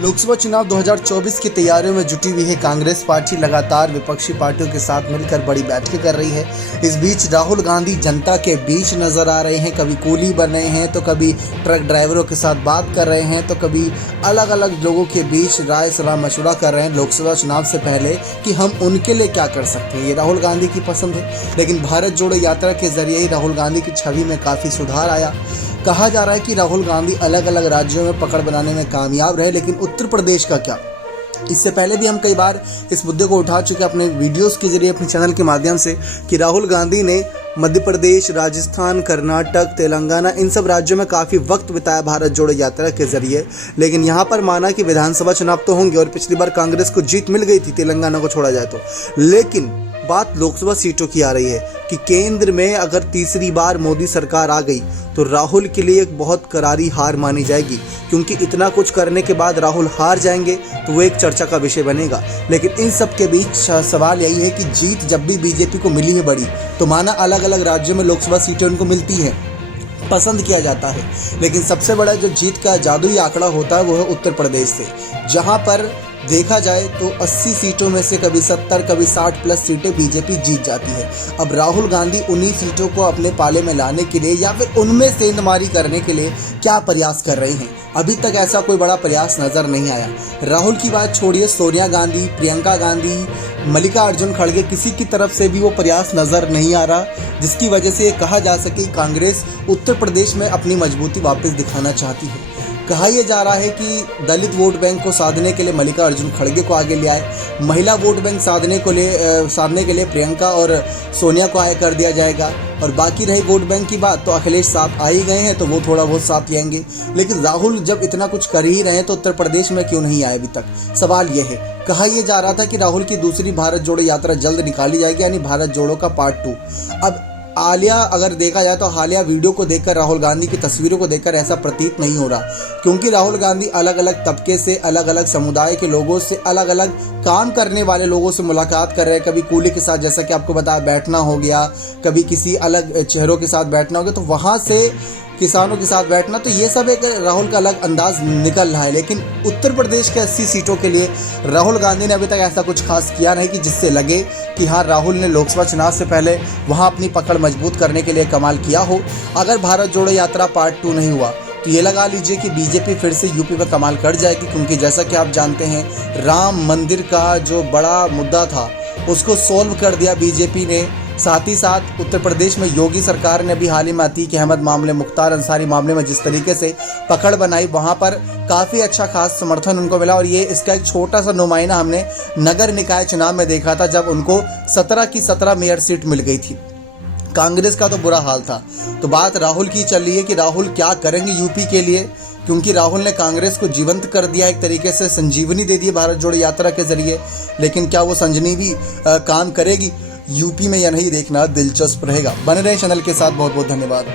लोकसभा चुनाव 2024 की तैयारियों में जुटी हुई है कांग्रेस पार्टी। लगातार विपक्षी पार्टियों के साथ मिलकर बड़ी बैठकें कर रही है। इस बीच राहुल गांधी जनता के बीच नजर आ रहे हैं। कभी कूली बन रहे हैं तो कभी ट्रक ड्राइवरों के साथ बात कर रहे हैं तो कभी अलग अलग लोगों के बीच राय सलाह मशवरा कर रहे हैं लोकसभा चुनाव से पहले कि हम उनके लिए क्या कर सकते हैं। ये राहुल गांधी की पसंद है। लेकिन भारत जोड़ो यात्रा के जरिए ही राहुल गांधी की छवि में काफ़ी सुधार आया। कहा जा रहा है कि राहुल गांधी अलग अलग राज्यों में पकड़ बनाने में कामयाब रहे, लेकिन उत्तर प्रदेश का क्या? इससे पहले भी हम कई बार इस मुद्दे को उठा चुके अपने वीडियोस के जरिए, अपने चैनल के माध्यम से, कि राहुल गांधी ने मध्य प्रदेश, राजस्थान, कर्नाटक, तेलंगाना, इन सब राज्यों में काफ़ी वक्त बिताया भारत जोड़ो यात्रा के जरिए। लेकिन यहाँ पर माना कि विधानसभा चुनाव तो होंगे और पिछली बार कांग्रेस को जीत मिल गई थी तेलंगाना को छोड़ा जाए तो, लेकिन बात लोकसभा सीटों की आ रही है कि केंद्र में अगर तीसरी बार मोदी सरकार आ गई तो राहुल के लिए एक बहुत करारी हार मानी जाएगी, क्योंकि इतना कुछ करने के बाद राहुल हार जाएंगे तो वो एक चर्चा का विषय बनेगा। लेकिन इन सब के बीच सवाल यही है कि जीत जब भी बीजेपी को मिली है बड़ी, तो माना अलग अलग राज्यों में लोकसभा सीटें उनको मिलती हैं, पसंद किया जाता है, लेकिन सबसे बड़ा जो जीत का जादुई आंकड़ा होता है वो है उत्तर प्रदेश से, जहां पर देखा जाए तो 80 सीटों में से कभी 70 कभी 60 प्लस सीटें बीजेपी जीत जाती है। अब राहुल गांधी उन्हीं सीटों को अपने पाले में लाने के लिए या फिर उनमें सेंधमारी करने के लिए क्या प्रयास कर रहे हैं? अभी तक ऐसा कोई बड़ा प्रयास नजर नहीं आया। राहुल की बात छोड़िए, सोनिया गांधी, प्रियंका गांधी, मल्लिकार्जुन खड़गे, किसी की तरफ से भी वो प्रयास नजर नहीं आ रहा, जिसकी वजह से ये कहा जा सके कांग्रेस उत्तर प्रदेश में अपनी मजबूती वापस दिखाना चाहती है। कहा यह जा रहा है कि दलित वोट बैंक को साधने के लिए मल्लिकार्जुन खड़गे को आगे ले आए, महिला वोट बैंक साधने के लिए प्रियंका और सोनिया को आगे कर दिया जाएगा, और बाकी रही वोट बैंक की बात तो अखिलेश साथ आ ही गए हैं तो वो थोड़ा बहुत साथ आएंगे। लेकिन राहुल जब इतना कुछ कर ही रहे हैं तो उत्तर प्रदेश में क्यों नहीं आए अभी तक? सवाल ये है। कहा यह जा रहा था कि राहुल की दूसरी भारत जोड़ो यात्रा जल्द निकाली जाएगी, यानी भारत जोड़ो का पार्ट 2। अब हालिया अगर देखा जाए तो हालिया वीडियो को देखकर, राहुल गांधी की तस्वीरों को देखकर ऐसा प्रतीत नहीं हो रहा, क्योंकि राहुल गांधी अलग अलग तबके से, अलग अलग समुदाय के लोगों से, अलग अलग काम करने वाले लोगों से मुलाकात कर रहे हैं। कभी कूली के साथ, जैसा कि आपको बताया, बैठना हो गया, कभी किसी अलग चेहरों के साथ बैठना हो गया, तो वहाँ से किसानों के साथ बैठना, तो ये सब एक राहुल का अलग अंदाज निकल रहा है। लेकिन उत्तर प्रदेश के 80 सीटों के लिए राहुल गांधी ने अभी तक ऐसा कुछ खास किया नहीं कि जिससे लगे कि हाँ, राहुल ने लोकसभा चुनाव से पहले वहाँ अपनी पकड़ मजबूत करने के लिए कमाल किया हो। अगर भारत जोड़ो यात्रा पार्ट 2 नहीं हुआ तो ये लगा लीजिए कि बीजेपी फिर से यूपी में कमाल कर जाएगी, क्योंकि जैसा कि आप जानते हैं, राम मंदिर का जो बड़ा मुद्दा था उसको सॉल्व कर दिया बीजेपी ने। साथ ही साथ उत्तर प्रदेश में योगी सरकार ने भी हाल ही में अतीक अहमद मामले, मुख्तार अंसारी मामले में जिस तरीके से पकड़ बनाई, वहाँ पर काफ़ी अच्छा खास समर्थन उनको मिला। और ये इसका एक छोटा सा नुमाइना हमने नगर निकाय चुनाव में देखा था, जब उनको 17 की 17 मेयर सीट मिल गई थी। कांग्रेस का तो बुरा हाल था। तो बात राहुल की चल रही है कि राहुल क्या करेंगे यूपी के लिए, क्योंकि राहुल ने कांग्रेस को जीवंत कर दिया, एक तरीके से संजीवनी दे दी भारत जोड़ो यात्रा के जरिए। लेकिन क्या वो संजीवनी काम करेगी यूपी में या नहीं, देखना दिलचस्प रहेगा। बने रहे चैनल के साथ। बहुत बहुत धन्यवाद।